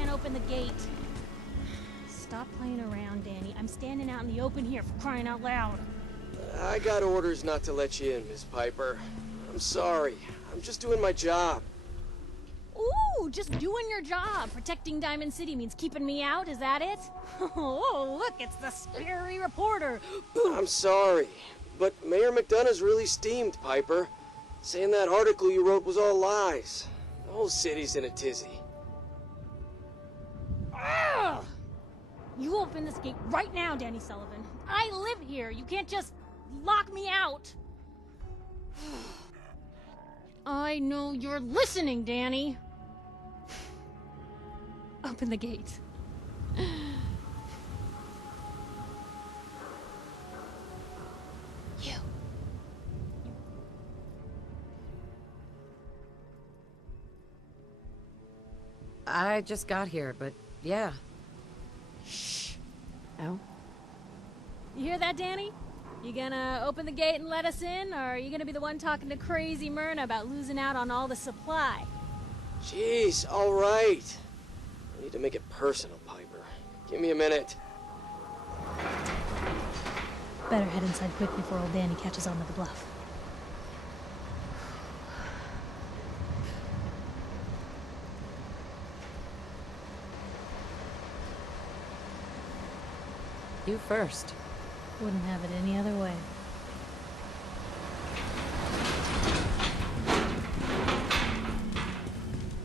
can't open the gate. Stop playing around, Danny. I'm standing out in the open here, for crying out loud. I got orders not to let you in, Miss Piper. I'm sorry. I'm just doing my job. Ooh, just doing your job. Protecting Diamond City means keeping me out, is that it? Oh, look, it's the scary reporter. Boom. I'm sorry, but Mayor McDonough's really steamed, Piper. Saying that article you wrote was all lies. The whole city's in a tizzy. Ugh! You open this gate right now, Danny Sullivan. I live here. You can't just lock me out. I know you're listening, Danny. Open the gate. You. I just got here, but yeah. Shh. Oh? You hear that, Danny? You gonna open the gate and let us in, or are you gonna be the one talking to crazy Myrna about losing out on all the supply? Jeez, all right. I need to make it personal, Piper. Give me a minute. Better head inside quick before old Danny catches on with the bluff. You first. Wouldn't have it any other way.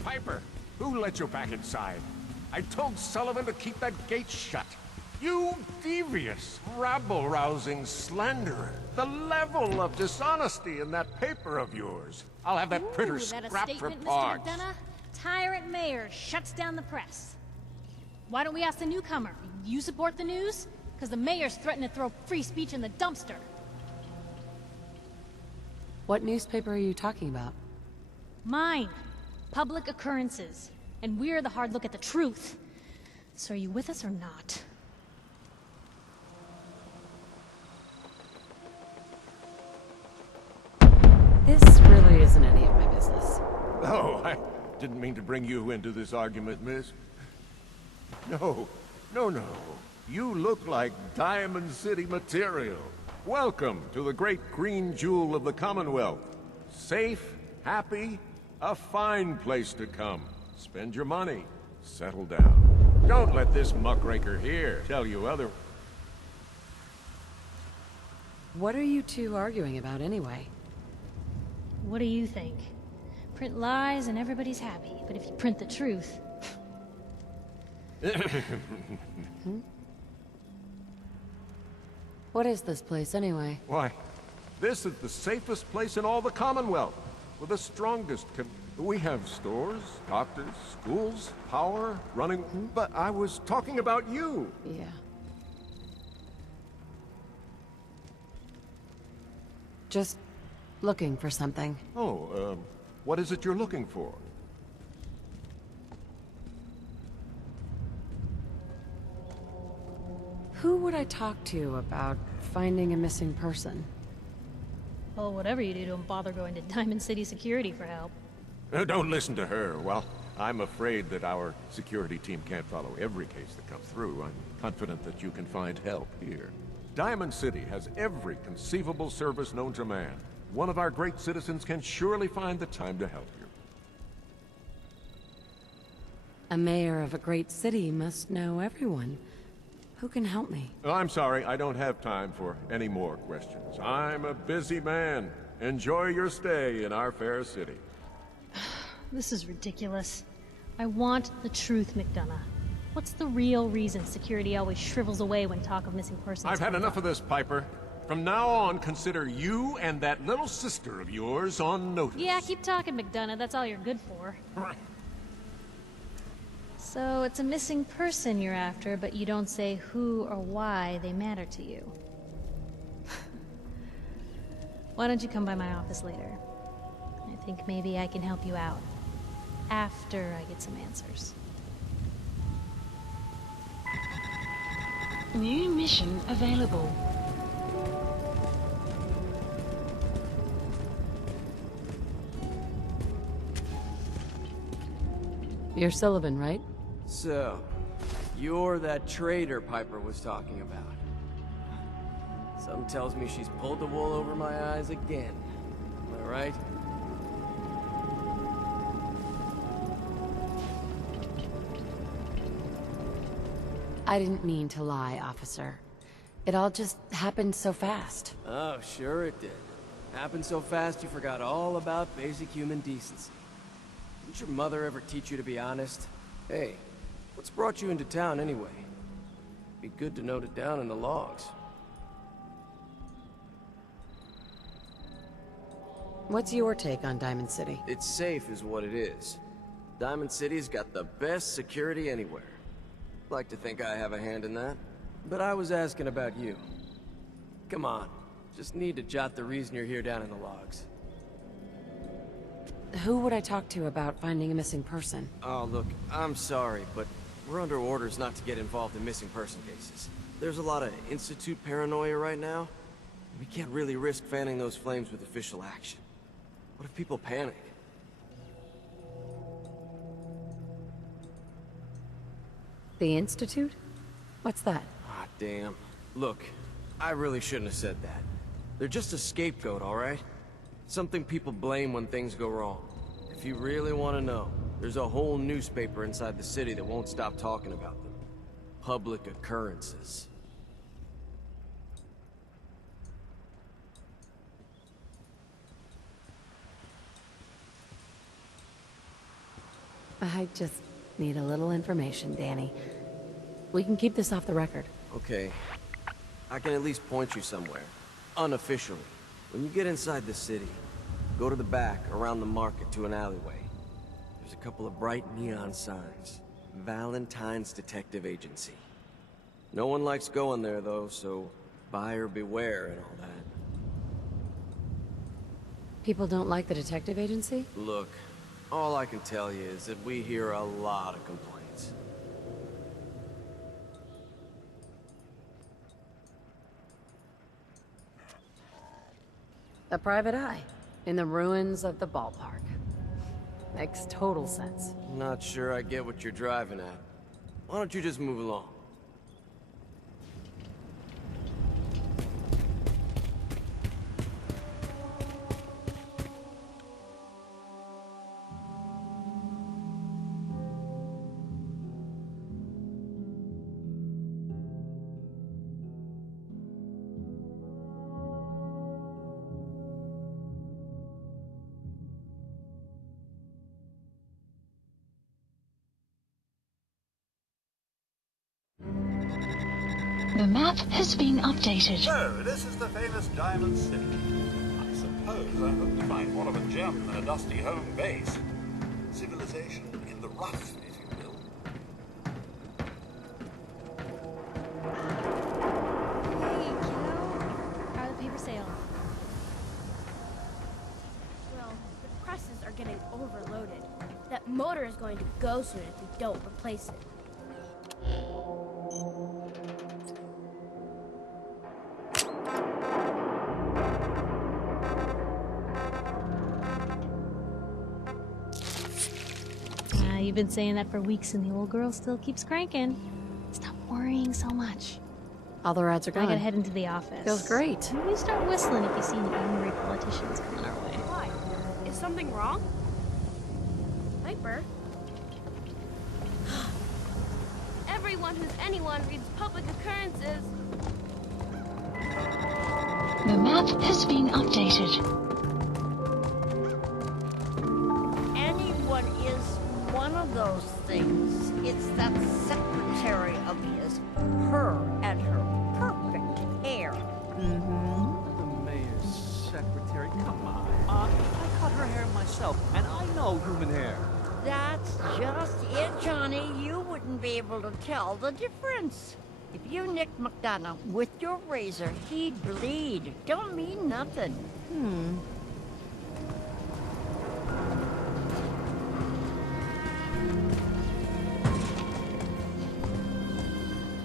Piper, who let you back inside? I told Sullivan to keep that gate shut. You devious, rabble-rousing slanderer. The level of dishonesty in that paper of yours. I'll have that printer Is that a scrapped for statement, Mr. parts. McDonough? Tyrant mayor shuts down the press. Why don't we ask the newcomer? You support the news? Because the mayor's threatened to throw free speech in the dumpster. What newspaper are you talking about? Mine. Public occurrences. And we're the hard look at the truth. So are you with us or not? This really isn't any of my business. Oh, I didn't mean to bring you into this argument, miss. No. You look like Diamond City material. Welcome to the great green jewel of the Commonwealth. Safe, happy, a fine place to come. Spend your money, settle down. Don't let this muckraker here tell you other... What are you two arguing about anyway? What do you think? Print lies and everybody's happy, but if you print the truth... What is this place anyway? Why, this is the safest place in all the Commonwealth. With the strongest we have stores, doctors, schools, power, running... But I was talking about you. Yeah. Just looking for something. Oh, what is it you're looking for? Who would I talk to about finding a missing person? Well, whatever you do, don't bother going to Diamond City Security for help. Don't listen to her. Well, I'm afraid that our security team can't follow every case that comes through. I'm confident that you can find help here. Diamond City has every conceivable service known to man. One of our great citizens can surely find the time to help you. A mayor of a great city must know everyone. Who can help me? I'm sorry, I don't have time for any more questions. I'm a busy man. Enjoy your stay in our fair city. This is ridiculous. I want the truth, McDonough. What's the real reason security always shrivels away when talk of missing persons I've had comes enough up? of this, Piper. From now on, consider you and that little sister of yours on notice. Yeah, keep talking, McDonough. That's all you're good for. So it's a missing person you're after, but you don't say who or why they matter to you. Why don't you come by my office later? I think maybe I can help you out. After I get some answers. New mission available. You're Sullivan, right? So, you're that traitor Piper was talking about. Something tells me she's pulled the wool over my eyes again. Am I right? I didn't mean to lie, officer. It all just happened so fast. Oh, sure it did. Happened so fast you forgot all about basic human decency. Didn't your mother ever teach you to be honest? Hey, what's brought you into town anyway? Be good to note it down in the logs. What's your take on Diamond City? It's safe is what it is. Diamond City's got the best security anywhere. Like to think I have a hand in that. But I was asking about you. Come on. Just need to jot the reason you're here down in the logs. Who would I talk to about finding a missing person? Oh, look, I'm sorry, but we're under orders not to get involved in missing person cases. There's a lot of Institute paranoia right now. We can't really risk fanning those flames with official action. What if people panic? The Institute? What's that? Ah, damn. Look, I really shouldn't have said that. They're just a scapegoat, all right? Something people blame when things go wrong. If you really want to know, there's a whole newspaper inside the city that won't stop talking about them. Public occurrences. I just need a little information, Danny. We can keep this off the record. Okay. I can at least point you somewhere. Unofficially. When you get inside the city, go to the back, around the market, to an alleyway. There's a couple of bright neon signs. Valentine's Detective Agency. No one likes going there, though, so buyer beware and all that. People don't like the detective agency? Look, all I can tell you is that we hear a lot of complaints. A private eye in the ruins of the ballpark. Makes total sense. Not sure I get what you're driving at. Why don't you just move along? The map has been updated. So, this is the famous Diamond City. I suppose I hope to find more of a gem than a dusty home base. Civilization in the rough, if you will. Hey, kiddo. How are the paper sales? Well, the presses are getting overloaded. That motor is going to go soon if we don't replace it. You've been saying that for weeks and the old girl still keeps cranking. Stop worrying so much. All the rides are I gone. gotta head into the office. Feels great. Maybe start whistling if you see any angry politicians coming our way. Why? Is something wrong? Piper? Everyone who's anyone reads public occurrences. The map has been updated. Anyone is one of those things. It's that secretary of his. Her and her perfect hair. The mayor's secretary, come on. I cut her hair myself, and I know human hair. That's just it, Johnny. You wouldn't be able to tell the difference. If you nicked McDonough with your razor, he'd bleed. Don't mean nothing.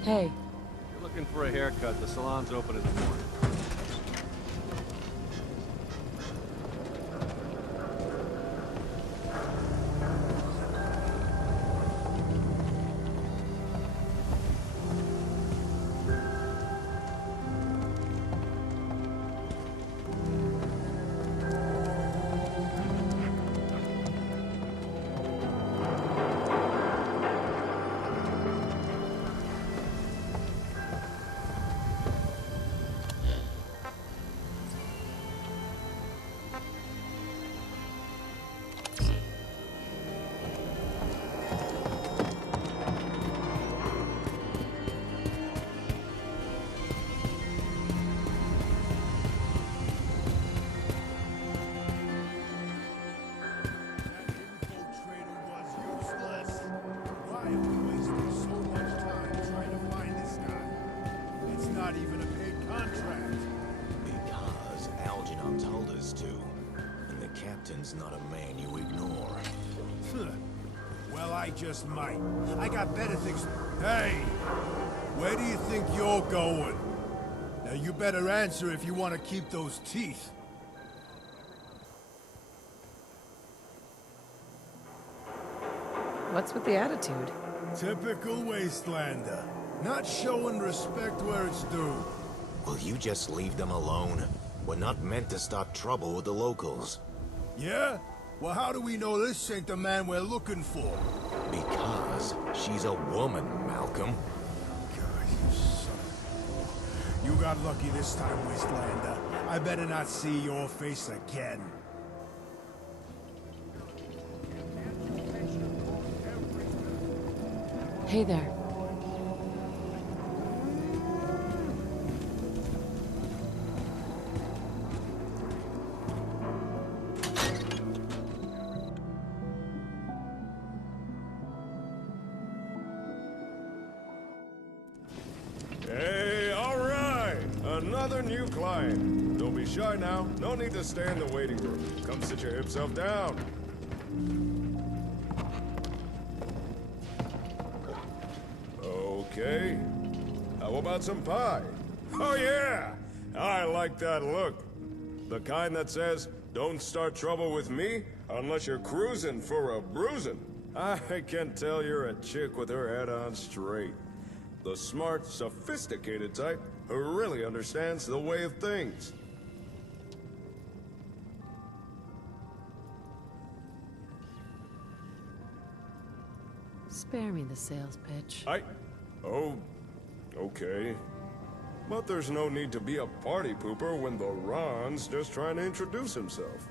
Hey, You're looking for a haircut. The salon's open in the morning. I just might. I got better things. Hey! Where do you think you're going? Now you better answer if you want to keep those teeth. What's with the attitude? Typical wastelander. Not showing respect where it's due. Will you just leave them alone? We're not meant to start trouble with the locals. Yeah? Well, how do we know this ain't the man we're looking for? Because she's a woman, Malcolm. God, you son of a... You got lucky this time, wastelander. I better not see your face again. Hey there. Hey, all right! Another new client. Don't be shy now. No need to stay in the waiting room. Come sit your hip self down. Okay. How about some pie? Oh, yeah! I like that look. The kind that says, don't start trouble with me unless you're cruising for a bruising. I can tell you're a chick with her head on straight. The smart, sophisticated type who really understands the way of things. Spare me the sales pitch. Oh, okay. But there's no need to be a party pooper when the Ron's just trying to introduce himself.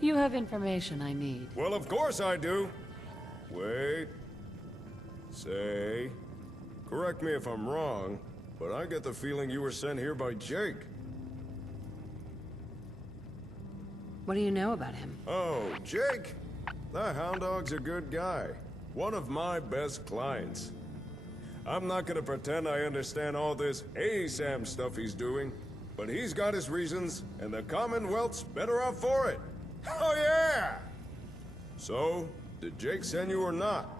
You have information I need. Well, of course I do. Wait. Say. Correct me if I'm wrong, but I get the feeling you were sent here by Jake. What do you know about him? Oh, Jake? That hound dog's a good guy. One of my best clients. I'm not gonna pretend I understand all this ASAM stuff he's doing, but he's got his reasons, and the Commonwealth's better off for it. Oh, yeah! So, did Jake send you or not?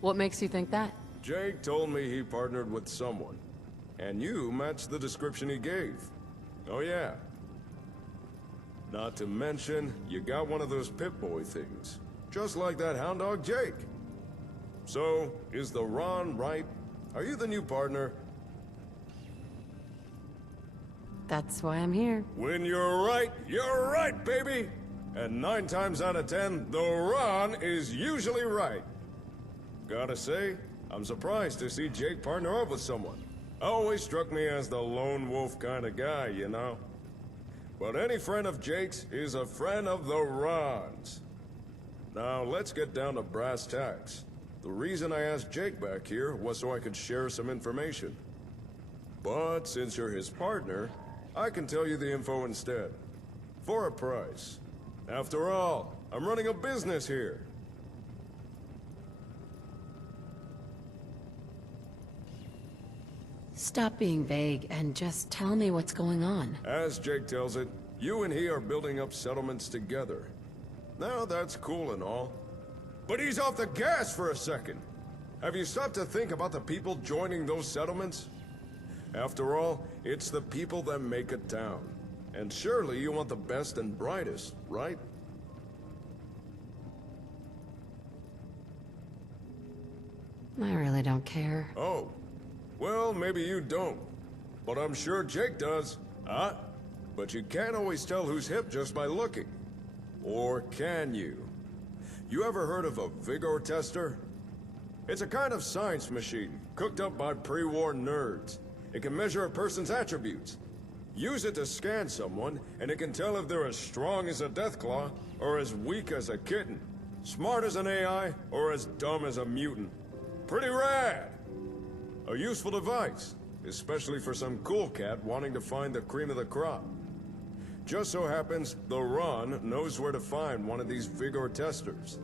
What makes you think that? Jake told me he partnered with someone, and you matched the description he gave. Oh, yeah. Not to mention, you got one of those Pip-Boy things, just like that hound dog Jake. So, is the Ron right? Are you the new partner? That's why I'm here. When you're right, baby! And 9 times out of 10, the Ron is usually right. Gotta say, I'm surprised to see Jake partner up with someone. Always struck me as the lone wolf kind of guy, you know? But any friend of Jake's is a friend of the Ron's. Now, let's get down to brass tacks. The reason I asked Jake back here was so I could share some information. But since you're his partner, I can tell you the info instead. For a price. After all, I'm running a business here. Stop being vague and just tell me what's going on. As Jake tells it, you and he are building up settlements together. Now that's cool and all. But ease off the gas for a second. Have you stopped to think about the people joining those settlements? After all, it's the people that make a town. And surely you want the best and brightest, right? I really don't care. Oh. Well, maybe you don't. But I'm sure Jake does. Huh? But you can't always tell who's hip just by looking. Or can you? You ever heard of a vigor tester? It's a kind of science machine, cooked up by pre-war nerds. It can measure a person's attributes. Use it to scan someone, and it can tell if they're as strong as a Deathclaw, or as weak as a kitten. Smart as an AI, or as dumb as a mutant. Pretty rad! A useful device, especially for some cool cat wanting to find the cream of the crop. Just so happens, the Ron knows where to find one of these Vigor testers.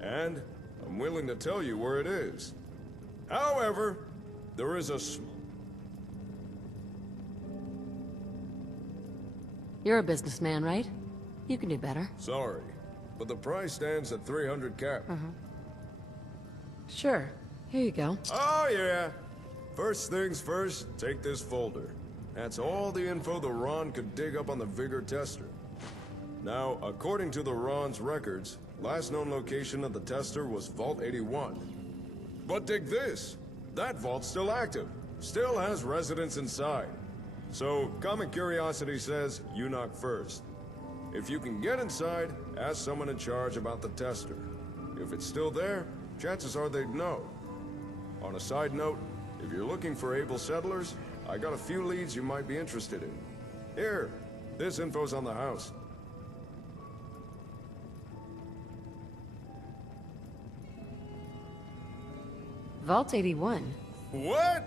And I'm willing to tell you where it is. However, there is a You're a businessman, right? You can do better. Sorry, but the price stands at 300 cap. Sure. Here you go. Oh, yeah. First things first, take this folder. That's all the info the Ron could dig up on the Vigor tester. Now, according to the Ron's records, last known location of the tester was Vault 81. But dig this! That vault's still active. Still has residents inside. So, common curiosity says, you knock first. If you can get inside, ask someone in charge about the tester. If it's still there, chances are they'd know. On a side note, if you're looking for able settlers, I got a few leads you might be interested in. Here, this info's on the house. Vault 81. What?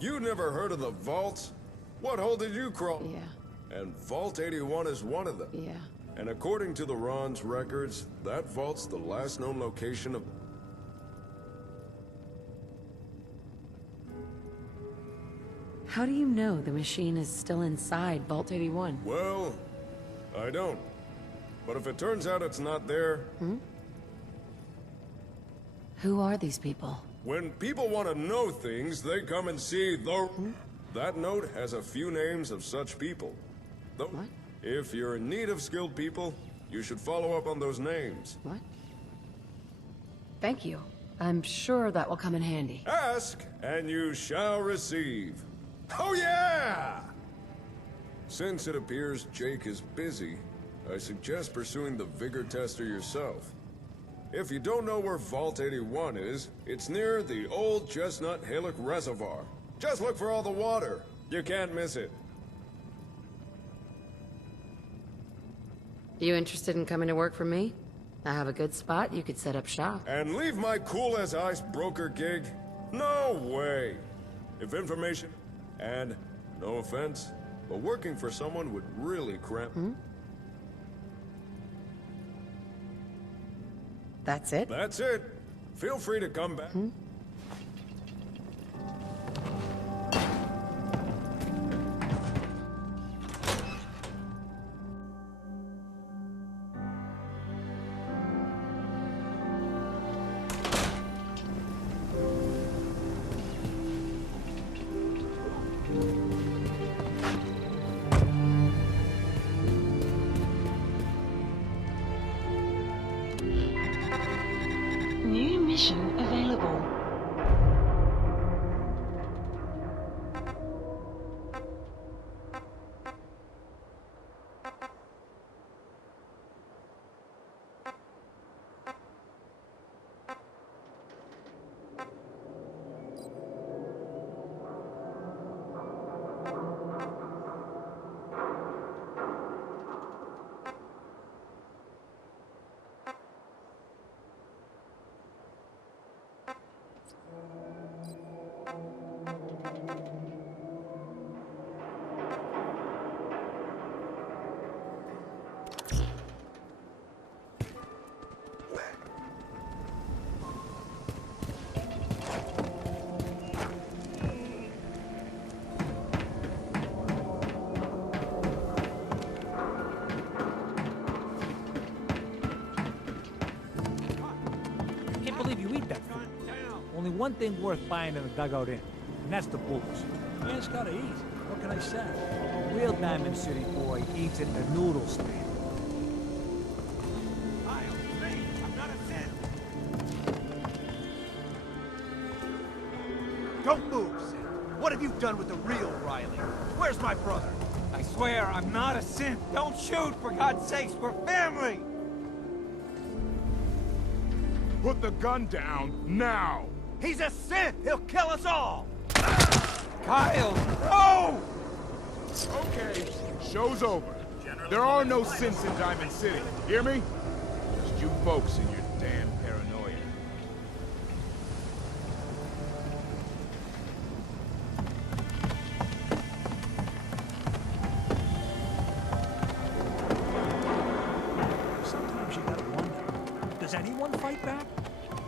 You never heard of the vaults? What hole did you crawl? Yeah. And Vault 81 is one of them. Yeah. And according to the Ron's records, that vault's the last known location of... How do you know the machine is still inside Vault 81? Well, I don't. But if it turns out it's not there... Who are these people? When people want to know things, they come and see the... That note has a few names of such people. Though, What? if you're in need of skilled people, you should follow up on those names. What? Thank you. I'm sure that will come in handy. Ask, and you shall receive. Oh yeah! Since it appears Jake is busy, I suggest pursuing the Vigor tester yourself. If you don't know where Vault 81 is, it's near the old Chestnut Hillock Reservoir. Just look for all the water. You can't miss it. You interested in coming to work for me? I have a good spot you could set up shop. And leave my cool-as-ice broker gig? No way! If information... And, no offense, but working for someone would really cramp... That's it? That's it. Feel free to come back. New mission available. Can't believe you eat that food. Only one thing worth buying in a dugout inn, and that's the booze. Man, it's gotta eat. What can I say? A real Diamond City boy eats at the noodle stand. I'm not a sin. Don't move, Sin. What have you done with the real Riley? Where's my brother? I swear, I'm not a synth. Don't shoot, for God's sakes, we're family! Put the gun down, now! He's a synth! He'll kill us all! Kyle, no! Okay, show's over. There are no synths in Diamond City, hear me? Just you folks and your damn paranoia. Does anyone fight back?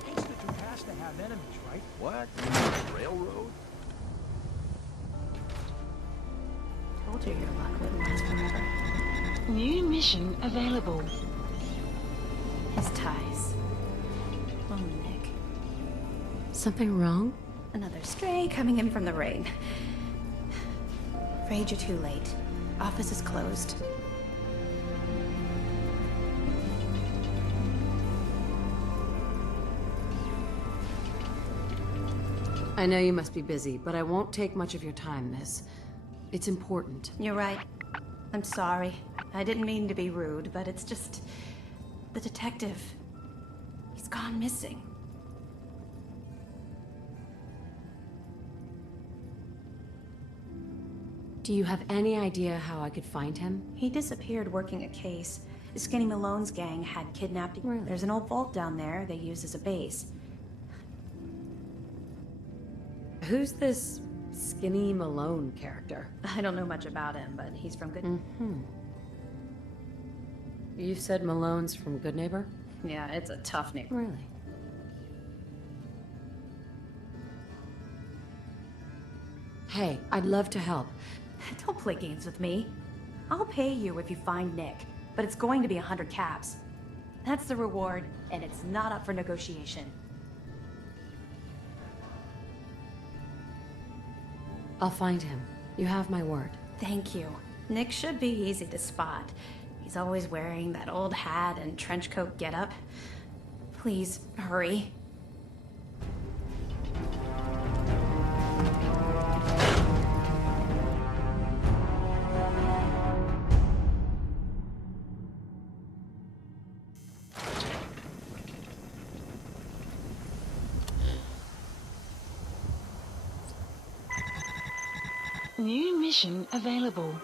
Institute has to have enemies, right? What? You mean the railroad? Told you your luck wouldn't last forever. New mission available. His ties. Oh, Nick. Something wrong? Another stray coming in from the rain. Afraid you're too late. Office is closed. I know you must be busy, but I won't take much of your time, miss. It's important. You're right. I'm sorry. I didn't mean to be rude, but it's just... the detective. He's gone missing. Do you have any idea how I could find him? He disappeared working a case. Skinny Malone's gang had kidnapped... Really? There's an old vault down there they use as a base. Who's this Skinny Malone character? I don't know much about him, but he's from Good... You said Malone's from Good Neighbor? Yeah, it's a tough name. Really? Hey, I'd love to help. Don't play games with me. I'll pay you if you find Nick, but it's going to be 100 caps. That's the reward, and it's not up for negotiation. I'll find him. You have my word. Thank you. Nick should be easy to spot. He's always wearing that old hat and trench coat getup. Please, hurry. New mission available.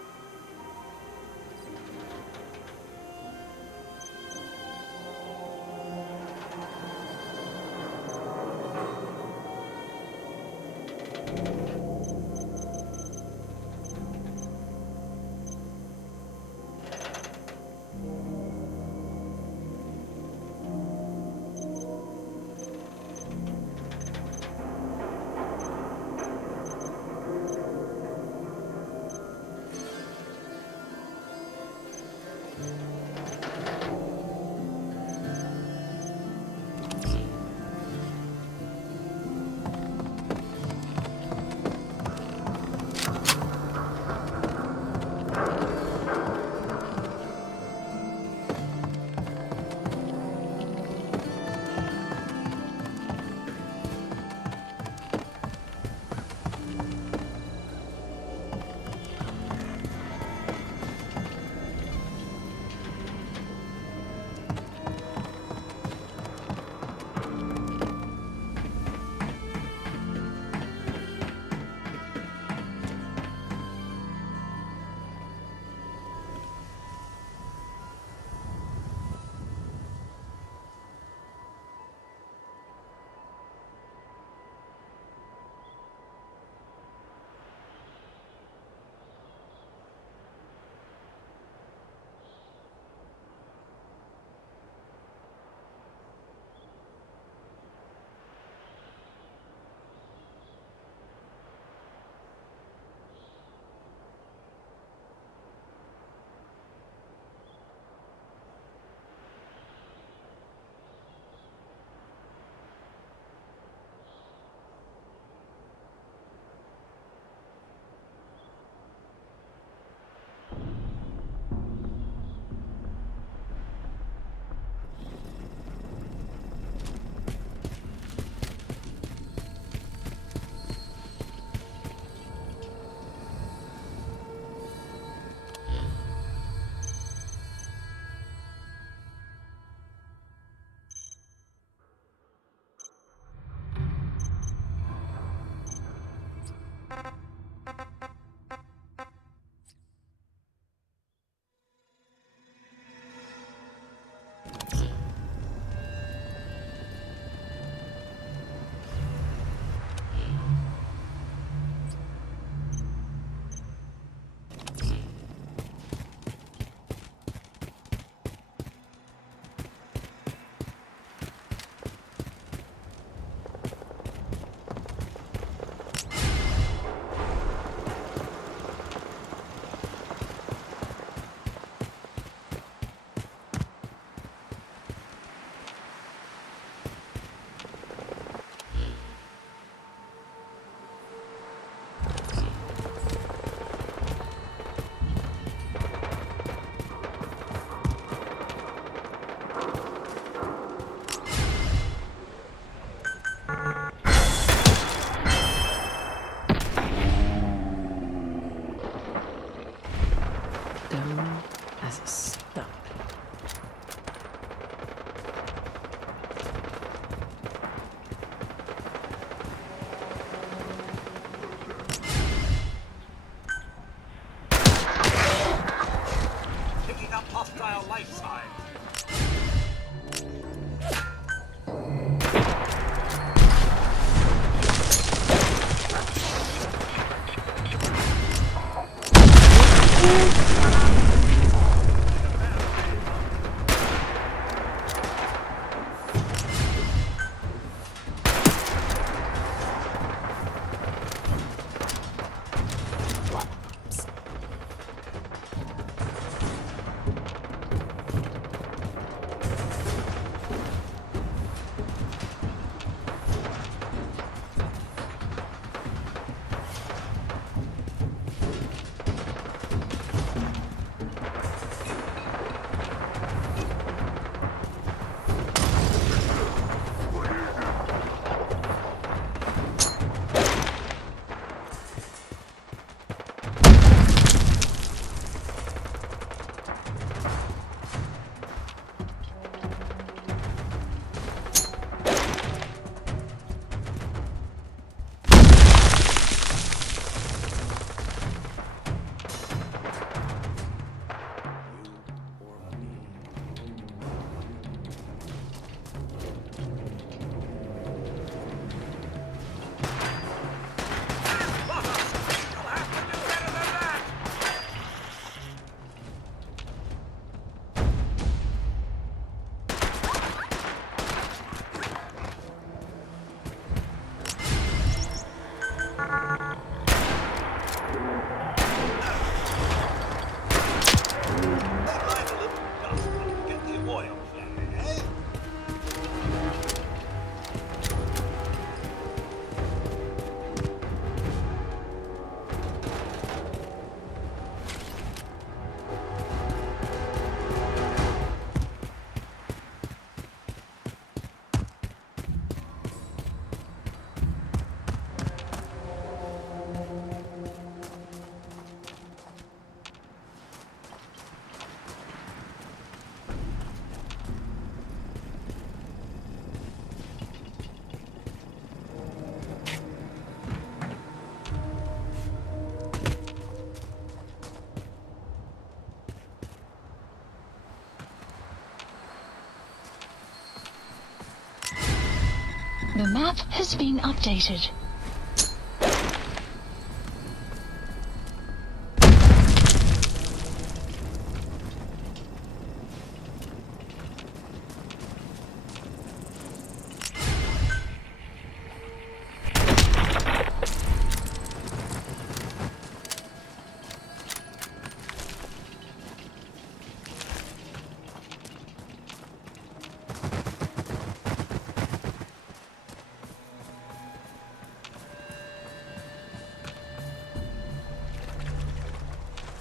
The map has been updated.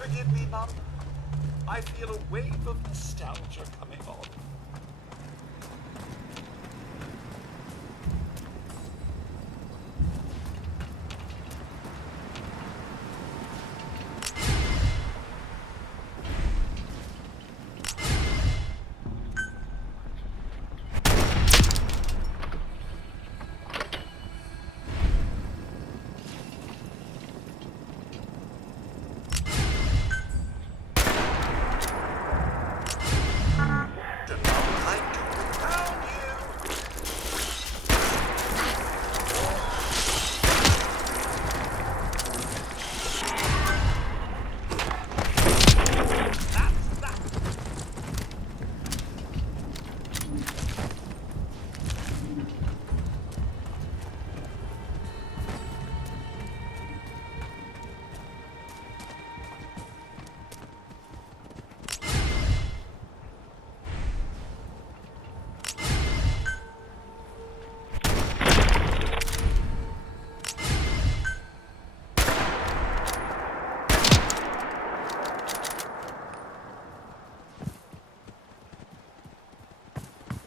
Forgive me, Mum. I feel a wave of nostalgia coming on.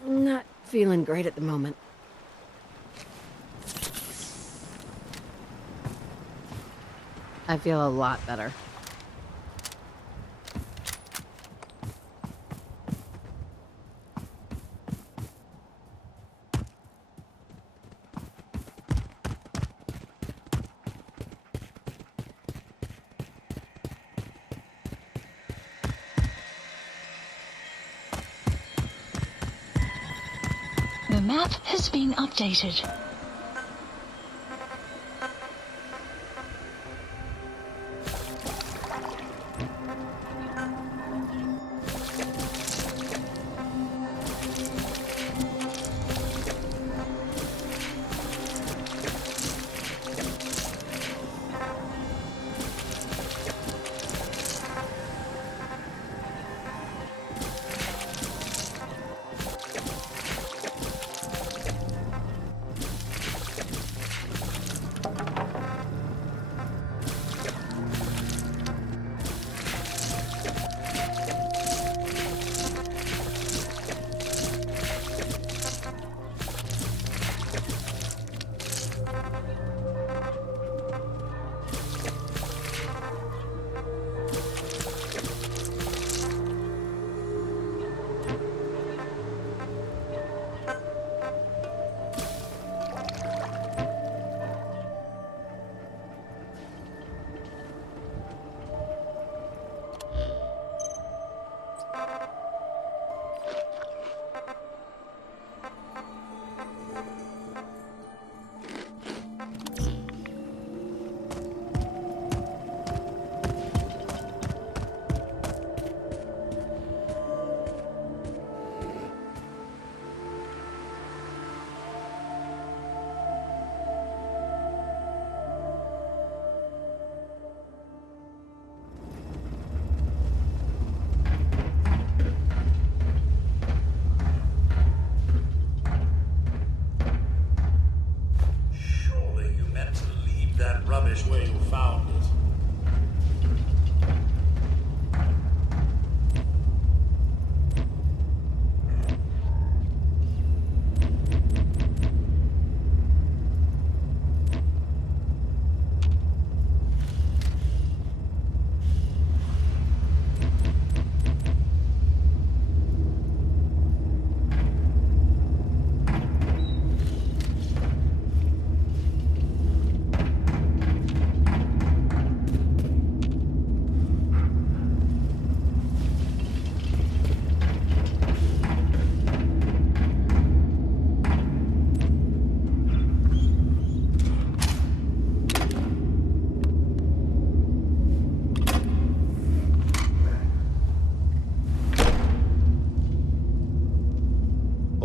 Not feeling great at the moment. I feel a lot better. The map has been updated.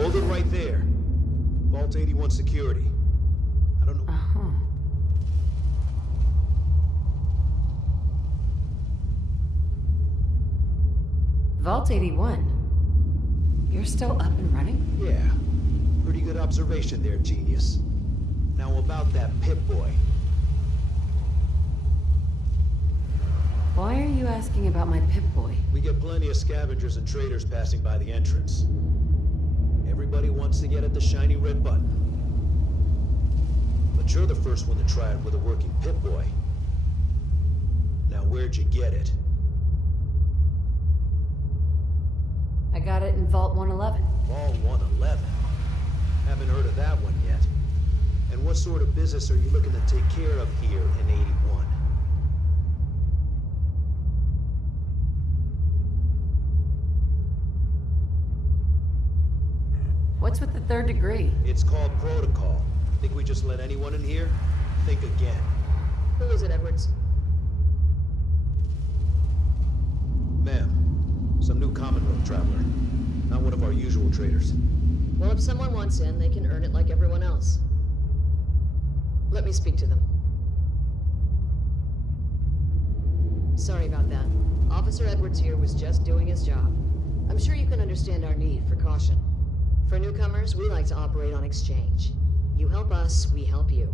Hold it right there. Vault 81 security. I don't know. Vault 81? You're still up and running? Yeah. Pretty good observation there, genius. Now about that Pip-Boy. Why are you asking about my Pip-Boy? We get plenty of scavengers and traders passing by the entrance. Everybody wants to get at the shiny red button. But you're the first one to try it with a working Pip-Boy. Now where'd you get it? I got it in Vault 111. Vault 111? Haven't heard of that one yet. And what sort of business are you looking to take care of here in 81? What's with the third degree? It's called protocol. Think we just let anyone in here? Think again. Who is it, Edwards? Ma'am, some new Commonwealth traveler. Not one of our usual traders. Well, if someone wants in, they can earn it like everyone else. Let me speak to them. Sorry about that. Officer Edwards here was just doing his job. I'm sure you can understand our need for caution. For newcomers, we like to operate on exchange. You help us, we help you.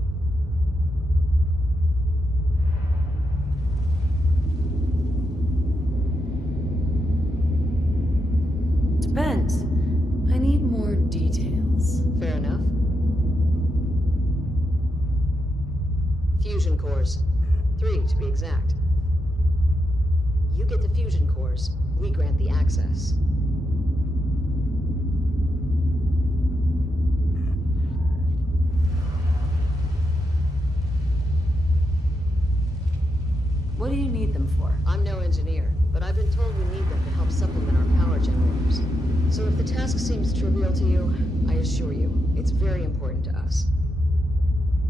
Depends. I need more details. Fair enough. Fusion cores. 3, to be exact. You get the fusion cores, we grant the access. What do you need them for? I'm no engineer, but I've been told we need them to help supplement our power generators. So if the task seems trivial to you, I assure you, it's very important to us.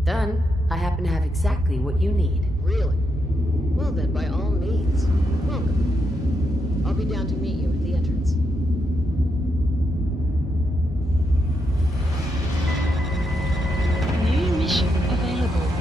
Done. I happen to have exactly what you need. Really? Well then, by all means, welcome. I'll be down to meet you at the entrance. New mission available.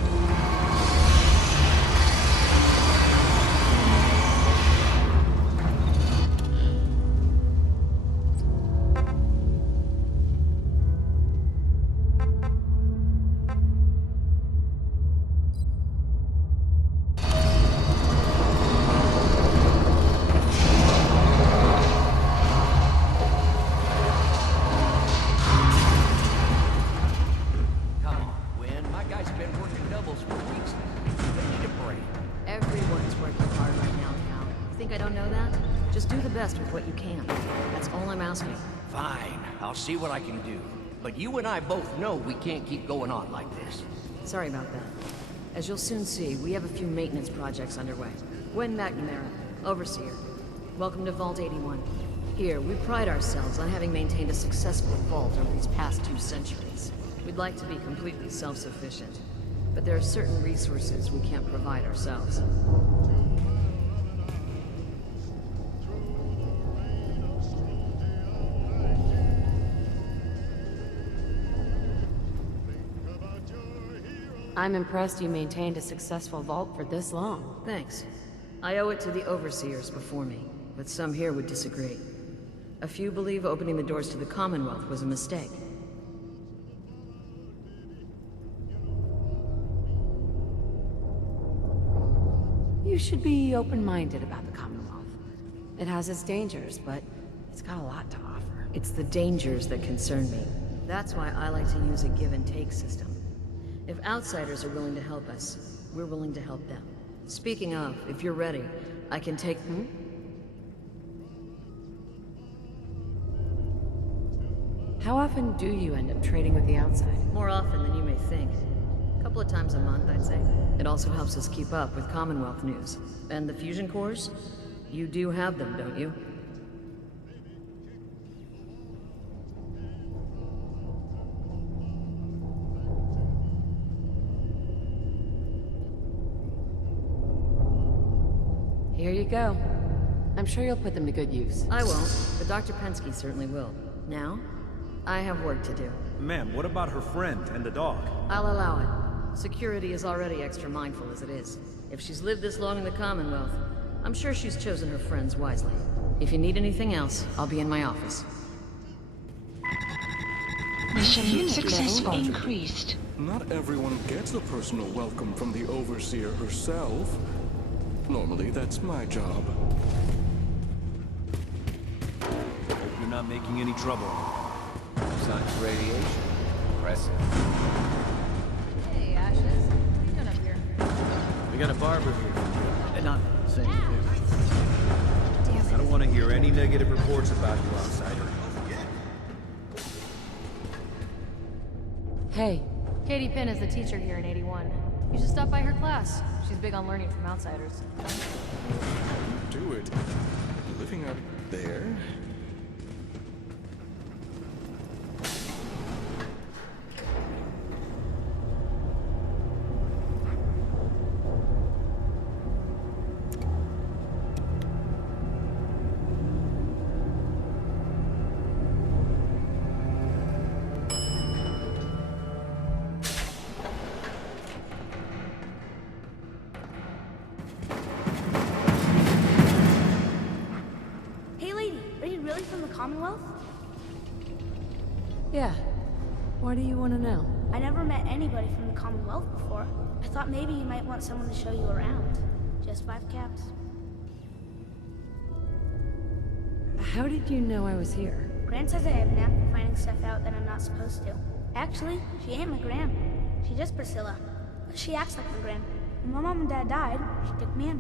See what I can do. But you and I both know we can't keep going on like this. Sorry about that. As you'll soon see, we have a few maintenance projects underway. Gwen McNamara, Overseer. Welcome to Vault 81. Here, we pride ourselves on having maintained a successful vault over these past 2 centuries. We'd like to be completely self-sufficient, but there are certain resources we can't provide ourselves. I'm impressed you maintained a successful vault for this long. Thanks. I owe it to the Overseers before me, but some here would disagree. A few believe opening the doors to the Commonwealth was a mistake. You should be open-minded about the Commonwealth. It has its dangers, but it's got a lot to offer. It's the dangers that concern me. That's why I like to use a give-and-take system. If outsiders are willing to help us, we're willing to help them. Speaking of, if you're ready, I can take... How often do you end up trading with the outside? More often than you may think. A couple of times a month, I'd say. It also helps us keep up with Commonwealth news. And the fusion cores? You do have them, don't you? Here you go. I'm sure you'll put them to good use. I won't, but Dr. Pensky certainly will. Now, I have work to do. Ma'am, what about her friend and the dog? I'll allow it. Security is already extra mindful as it is. If she's lived this long in the Commonwealth, I'm sure she's chosen her friends wisely. If you need anything else, I'll be in my office. Mission success increased. Not everyone gets a personal welcome from the Overseer herself. Normally, that's my job. Hope you're not making any trouble. Signs of radiation. Impressive. Hey, Ashes. What are you doing up here? We got a barber here. Not saying I don't want to hear any negative reports about you, outsider. Hey. Katie Pinn is the teacher here in 81. You should stop by her class. She's big on learning from outsiders. Do it. Living up there? Hey lady, are you really from the Commonwealth? Yeah. What do you want to know? I never met anybody from the Commonwealth before. I thought maybe you might want someone to show you around. Just 5 caps. How did you know I was here? Gran says I have a knack for finding stuff out that I'm not supposed to. Actually, she ain't my Gran. She's just Priscilla. But she acts like my Gran. When my mom and dad died, she took me in.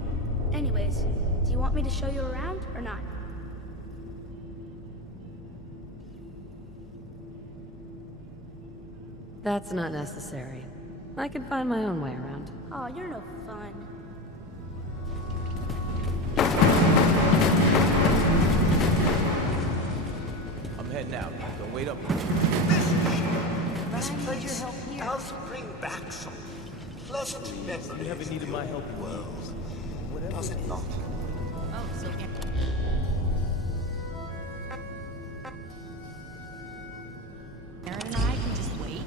Anyways, do you want me to show you around or not? That's not necessary. I can find my own way around. Oh, you're no fun. I'm heading out. Don't wait up. This place does bring back some pleasant memories. You haven't needed my help in world, does it not? Oh, so Aaron and I can just wait.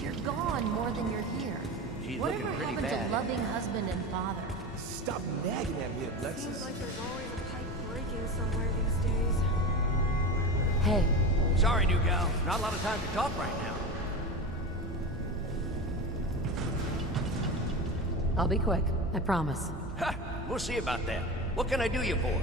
You're gone more than you're here. She's Whatever looking pretty happened bad. to loving husband and father? Stop nagging at me, Alexis. Seems like there's always a pipe breaking somewhere these days. Hey. Sorry, new gal. Not a lot of time to talk right now. I'll be quick. I promise. Ha! We'll see about that. What can I do you for?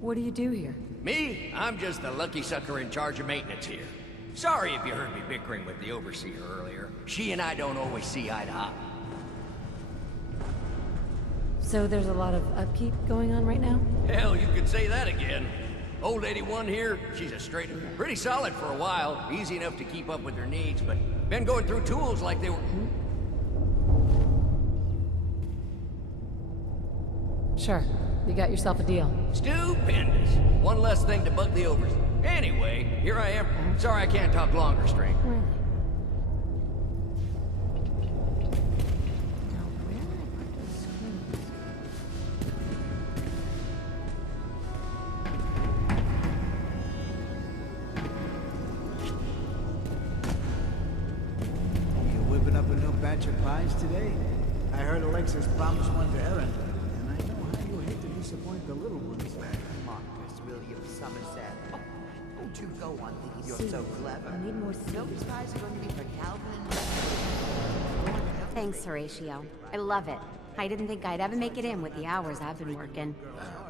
What do you do here? Me? I'm just the lucky sucker in charge of maintenance here. Sorry if you heard me bickering with the Overseer earlier. She and I don't always see eye to eye. So there's a lot of upkeep going on right now? Hell, you could say that again. Old 81 here, she's a straight... pretty solid for a while. Easy enough to keep up with her needs, but been going through tools like they were... Sure. You got yourself a deal. Stupendous. One less thing to bug the Overseer. Anyway, here I am. Sorry I can't talk longer straight. Really? You whipping up a new batch of pies today? I heard Alexis promised one to Aaron. And I know how you hate to disappoint the little ones. Marcus William Somerset. Oh, don't you go on thinking you're so clever. I need more Those pies are going to be for Calvin and... Thanks, Horatio. I love it. I didn't think I'd ever make it in with the hours I've been working.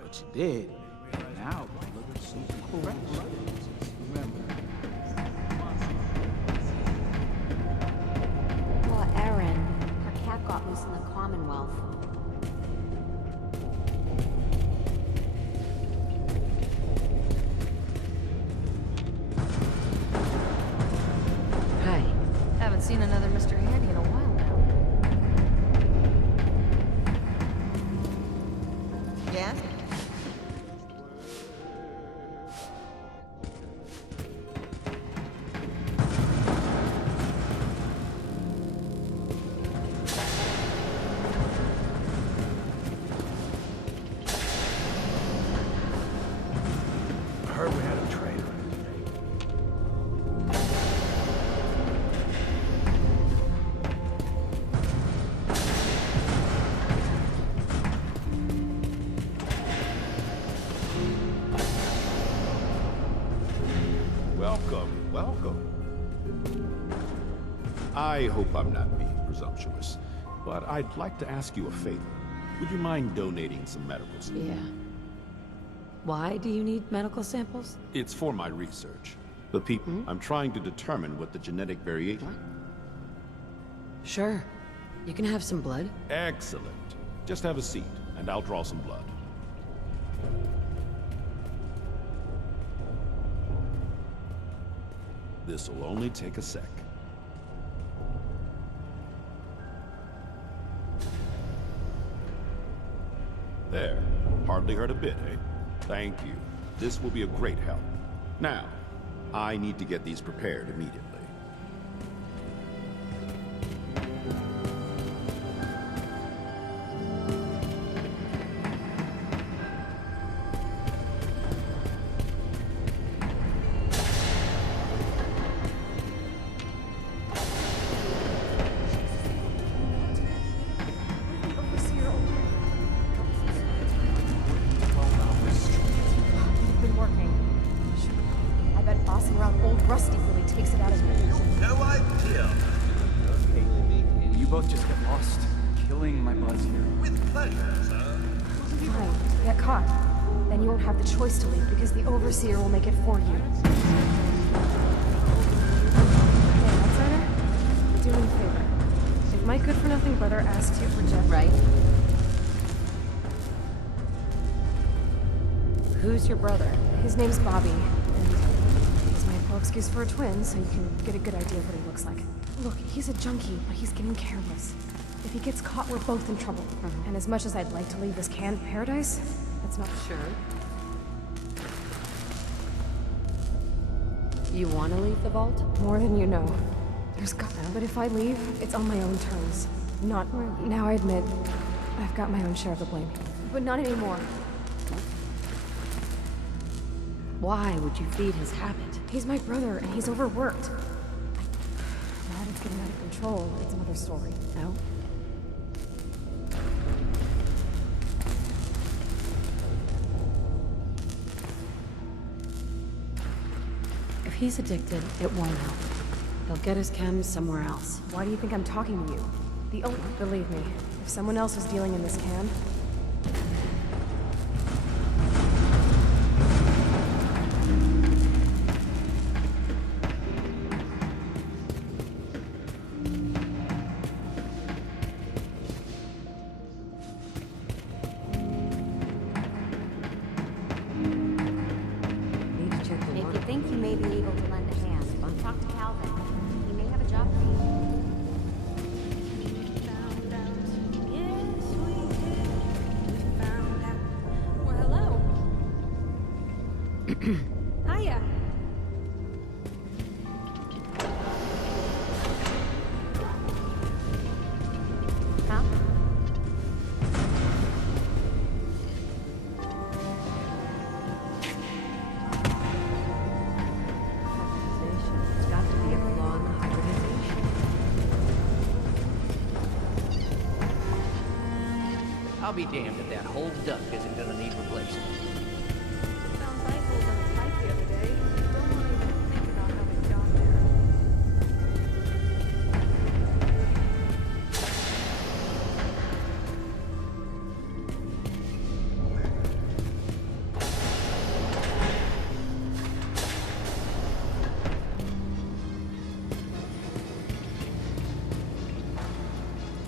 But you did. Now, look at something cool. Remember. Poor Erin. Her cat got loose in the Commonwealth. Hi. haven't seen another Mr. Handy in a while now. Yes? welcome. I hope I'm not being presumptuous, but I'd like to ask you a favor. Would you mind donating some medical samples? Yeah. Why do you need medical samples? It's for my research. The people, I'm trying to determine what the genetic variation... Sure. You can have some blood. Excellent. Just have a seat, and I'll draw some blood. This'll only take a sec. There. Hardly hurt a bit, eh? Thank you. This will be a great help. Now, I need to get these prepared immediately. Choice to leave because the Overseer will make it for you. Hey, outsider, do me a favor. If my good-for-nothing brother asks you for Jeff, right? Who's your brother? His name's Bobby, and he's my full excuse for a twin, so you can get a good idea of what he looks like. Look, he's a junkie, but he's getting careless. If he gets caught, we're both in trouble. And as much as I'd like to leave this canned paradise, that's not sure. You want to leave the vault? More than you know. There's got to, but if I leave, it's on my own terms. Not, now I admit, I've got my own share of the blame. But not anymore. Why would you feed his habit? He's my brother, and he's overworked. Now that it's getting out of control, it's another story. No? If he's addicted, it won't help. He'll get his chems somewhere else. Why do you think I'm talking to you? The only... Believe me, if someone else was dealing in this can... Hiya. Huh? It's got to be a flaw in the hybridization. I'll be damned if that whole duck isn't gonna need replacing.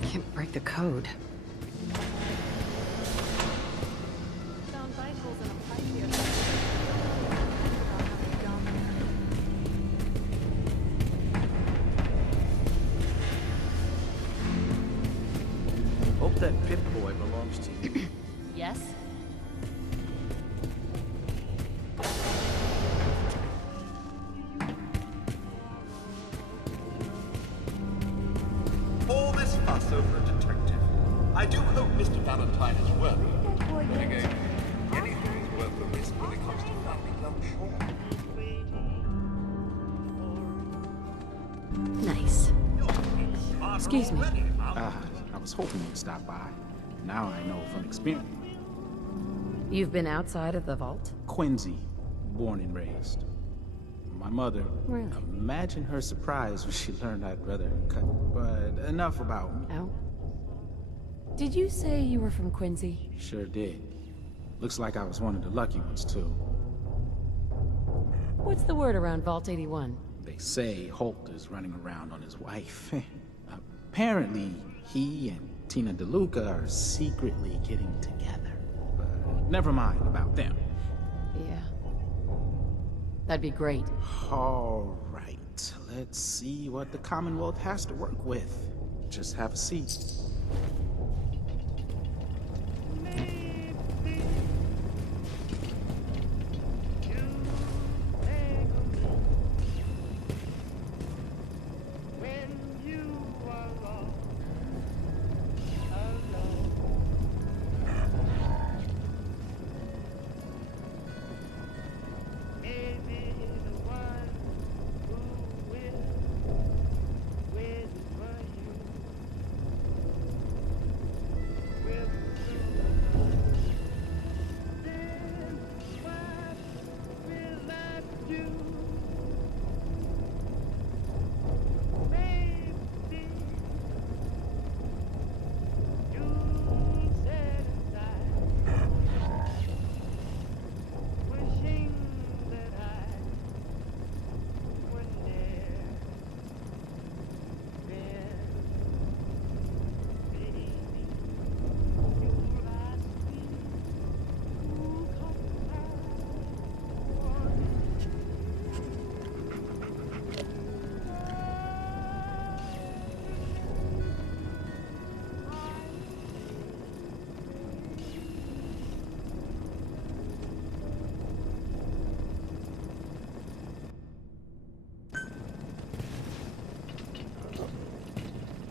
Can't break the code. Found vitals in a pipe here. Hope that Pip-Boy belongs to you. Yes? All this fuss over a detective. I do hope Mr. Valentine is worried. Then again, anything's worth the risk when it comes to finding young Sean. Nice. Excuse me. I was hoping you'd stop by. Now I know from experience. You've been outside of the vault? Quincy, born and raised. my mother. Really? Imagine her surprise when she learned I'd rather cut. But enough about me. Oh. Did you say you were from Quincy? Sure did. Looks like I was one of the lucky ones, too. What's the word around Vault 81? They say Holt is running around on his wife. Apparently, he and Tina DeLuca are secretly getting together. But never mind about them. Yeah. That'd be great. All right. Let's see what the Commonwealth has to work with. Just have a seat.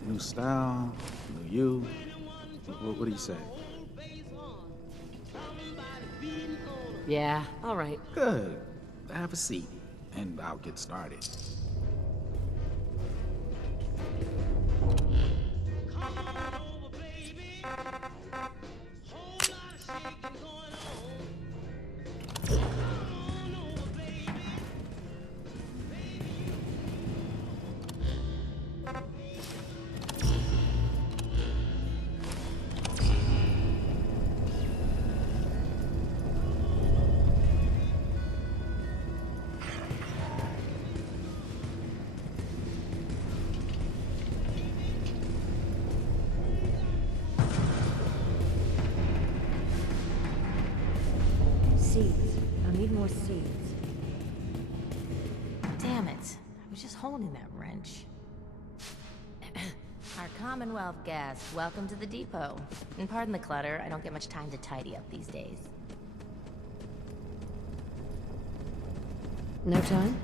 New style, new you. What do you say? Yeah, all right. Good. Have a seat, and I'll get started. Seeds. I need more seeds. Damn it. I was just holding that wrench. Our Commonwealth guest, welcome to the depot. And pardon the clutter, I don't get much time to tidy up these days. No time?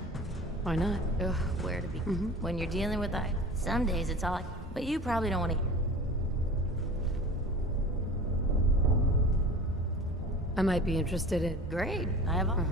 Why not? Ugh, where to begin? When you're dealing with some days it's all like, but you probably don't want to. I might be interested in... Great, I have all.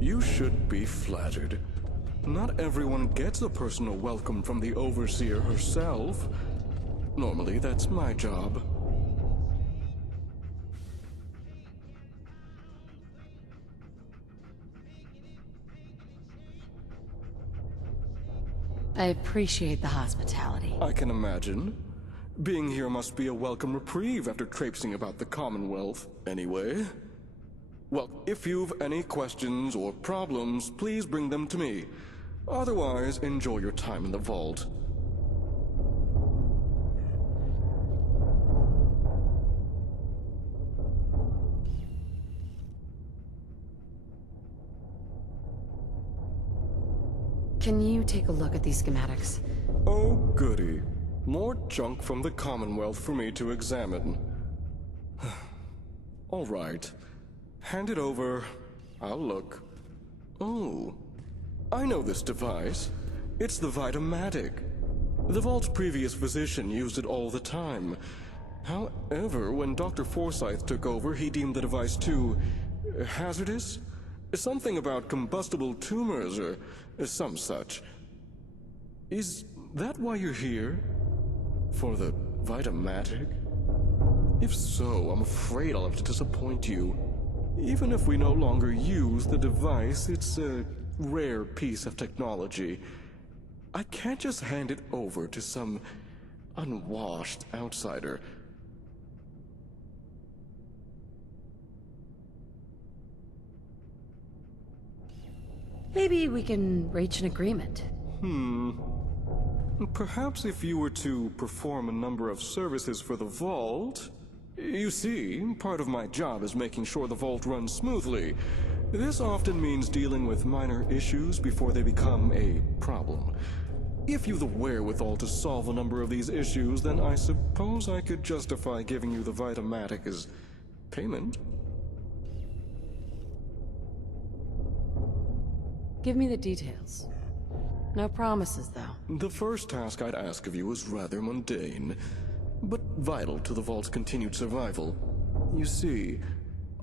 You should be flattered. Not everyone gets a personal welcome from the Overseer herself. Normally, that's my job. I appreciate the hospitality. I can imagine. Being here must be a welcome reprieve after traipsing about the Commonwealth, anyway. Well, if you've any questions or problems, please bring them to me. Otherwise, enjoy your time in the vault. Can you take a look at these schematics? Oh, goody. More junk from the Commonwealth for me to examine. All right. Hand it over. I'll look. Oh, I know this device. It's the Vitomatic. The Vault's previous physician used it all the time. However, when Dr. Forsyth took over, he deemed the device too hazardous? Something about combustible tumors or some such. Is that why you're here? For the Vitomatic? If so, I'm afraid I'll have to disappoint you. Even if we no longer use the device, it's a rare piece of technology. I can't just hand it over to some unwashed outsider. Maybe we can reach an agreement. Perhaps if you were to perform a number of services for the Vault... You see, part of my job is making sure the Vault runs smoothly. This often means dealing with minor issues before they become a problem. If you've the wherewithal to solve a number of these issues, then I suppose I could justify giving you the Vitomatic as payment. Give me the details. No promises, though. The first task I'd ask of you is rather mundane, but vital to the Vault's continued survival. You see,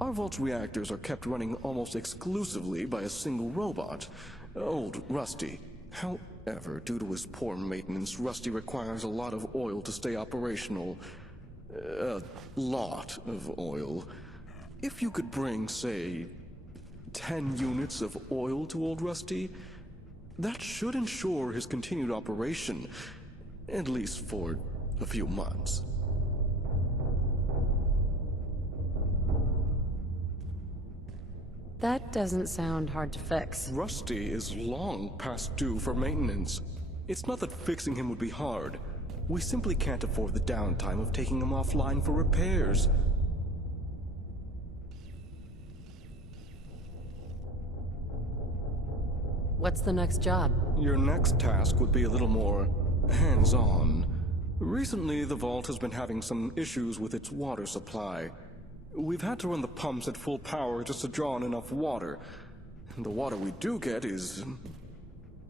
our Vault's reactors are kept running almost exclusively by a single robot, old Rusty. However, due to his poor maintenance, Rusty requires a lot of oil to stay operational. A lot of oil. If you could bring, say, 10 units of oil to old Rusty, that should ensure his continued operation, at least for a few months. That doesn't sound hard to fix. Rusty is long past due for maintenance. It's not that fixing him would be hard. We simply can't afford the downtime of taking him offline for repairs. What's the next job? Your next task would be a little more hands-on. Recently, the Vault has been having some issues with its water supply. We've had to run the pumps at full power just to draw in enough water. And the water we do get is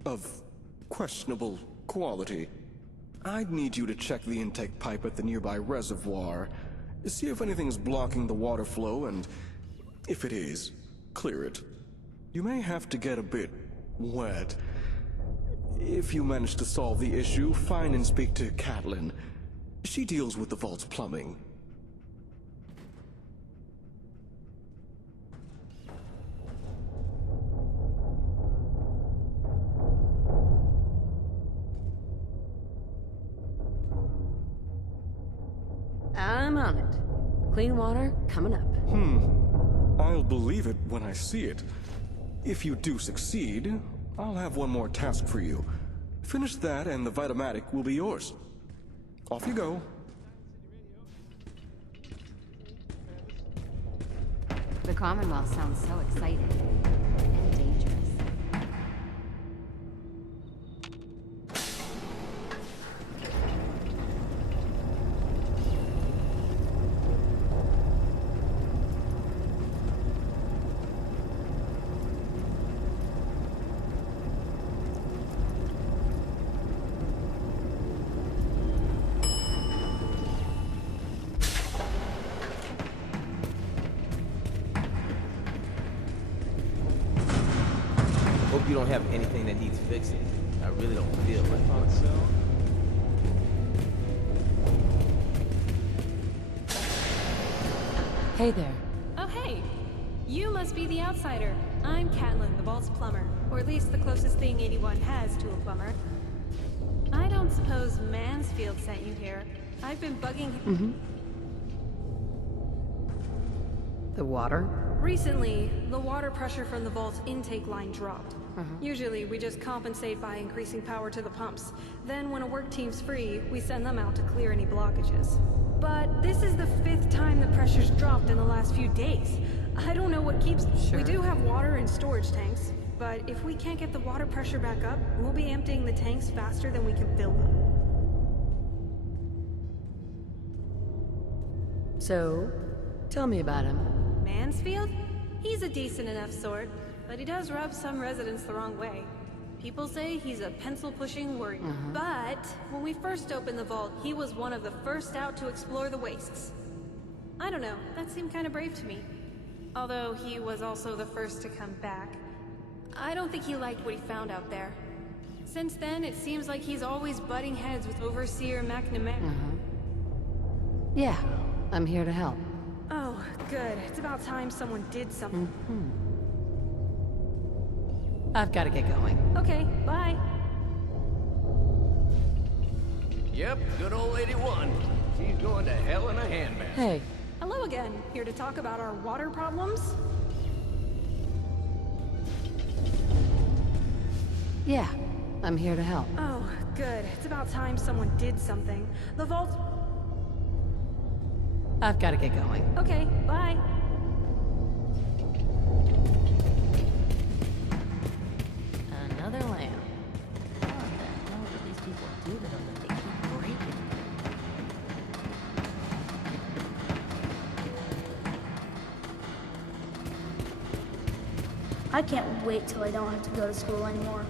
of questionable quality. I'd need you to check the intake pipe at the nearby reservoir, see if anything's blocking the water flow, and if it is, clear it. You may have to get a bit wet. If you manage to solve the issue, find and speak to Catelyn. She deals with the Vault's plumbing. I'm on it. Clean water coming up. I'll believe it when I see it. If you do succeed, I'll have one more task for you. Finish that and the Vitomatic will be yours. Off you go. The Commonwealth sounds so exciting. And dangerous. Hope you don't have anything that needs fixing. I really don't feel like it. Hey there. Oh, hey! You must be the outsider. I'm Catelyn, the Vault's plumber. Or at least the closest thing 81 has to a plumber. I don't suppose Mansfield sent you here. I've been bugging him. The water? Recently, the water pressure from the vault's intake line dropped. Usually, we just compensate by increasing power to the pumps. Then, when a work team's free, we send them out to clear any blockages. But this is the 5th time the pressure's dropped in the last few days. I don't know what keeps... We do have water in storage tanks, but if we can't get the water pressure back up, we'll be emptying the tanks faster than we can fill them. So, tell me about him. Mansfield? He's a decent enough sort, but he does rub some residents the wrong way. People say he's a pencil-pushing worrier. But when we first opened the vault, he was one of the first out to explore the wastes. I don't know, that seemed kind of brave to me. Although he was also the first to come back. I don't think he liked what he found out there. Since then, it seems like he's always butting heads with Overseer McNamara. Yeah, I'm here to help. Oh, good. It's about time someone did something. I've got to get going. Okay, bye. Yep, good old 81. She's going to hell in a handbasket. Hey. Hello again. Here to talk about our water problems? Yeah, I'm here to help. Oh, good. It's about time someone did something. The vault... I've got to get going. Okay, bye. Another lamp. What the hell do these people do to them that they keep breaking? I can't wait till I don't have to go to school anymore.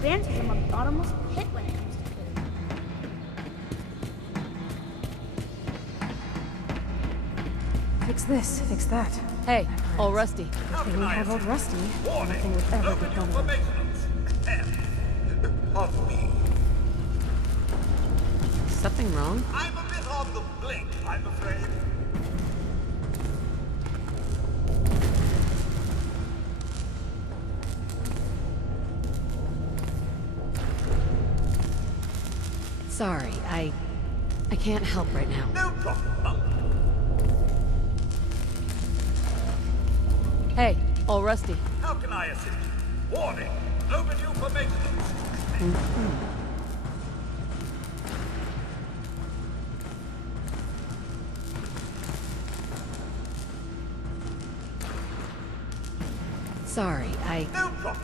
Gran says I'm a bottomless pit when it comes to food. Fix this, fix that. Hey, old Rusty. If we have old Rusty, nothing would ever get done with him. Pardon me. Something wrong? I'm a bit on the blink, I'm afraid. Sorry, I can't help right now. No problem. Hey, old Rusty. How can I assist you? Warning, overdue for maintenance. Sorry, No problem.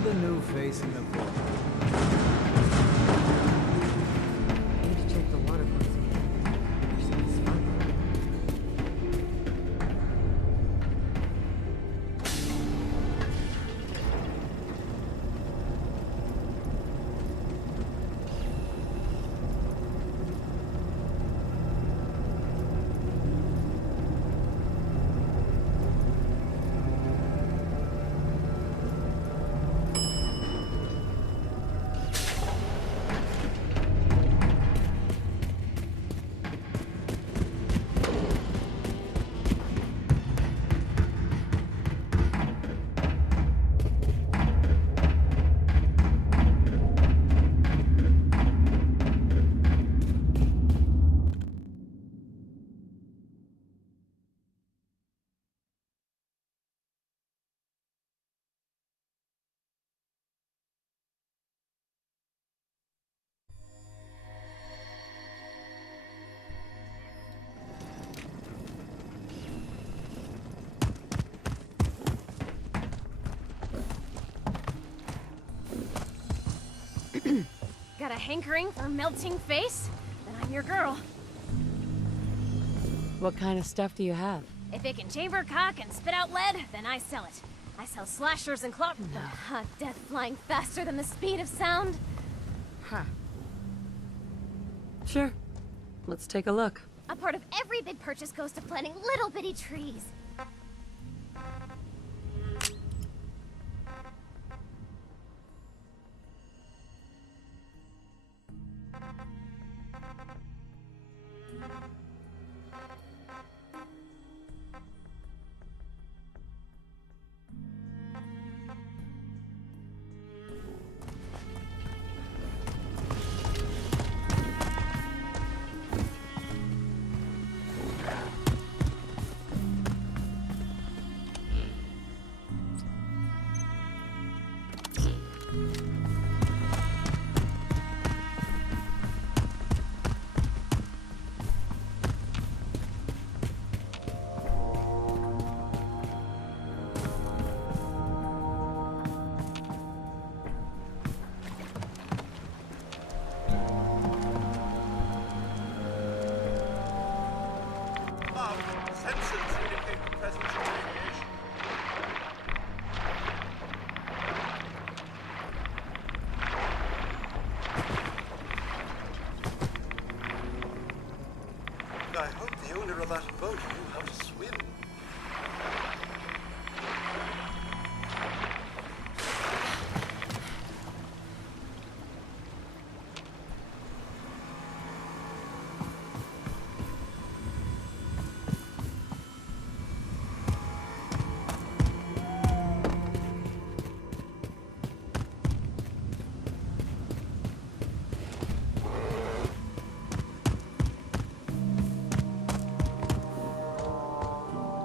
Another new face in the book. I need to check the water pumps again. There's some sparkling. Got a hankering for melting face? Then I'm your girl. What kind of stuff do you have? If it can chamber cock and spit out lead, then I sell it. I sell slashers and clock. Death flying faster than the speed of sound. Sure. Let's take a look. A part of every big purchase goes to planting little bitty trees. Sensors indicate the presence of radiation. I hope the owner of that boat knew how to swim.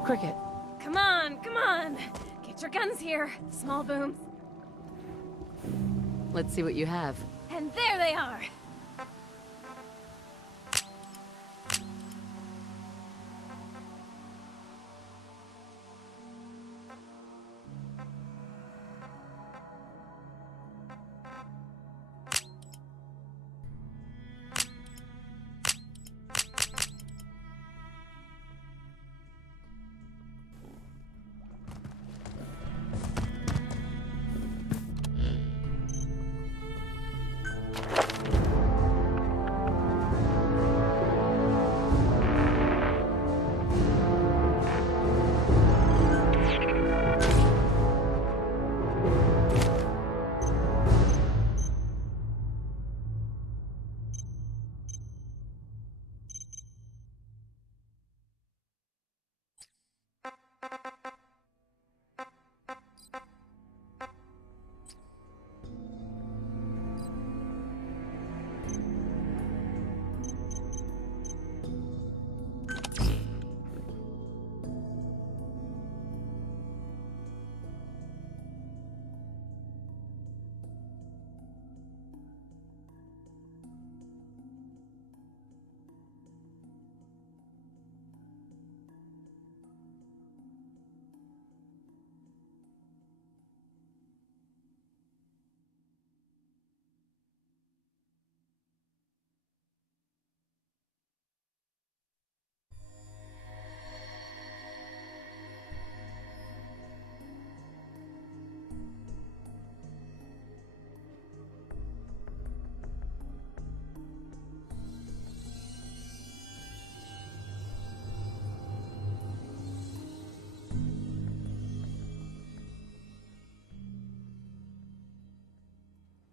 Cricket. Come on, come on! Get your guns here, small booms. Let's see what you have. And there they are!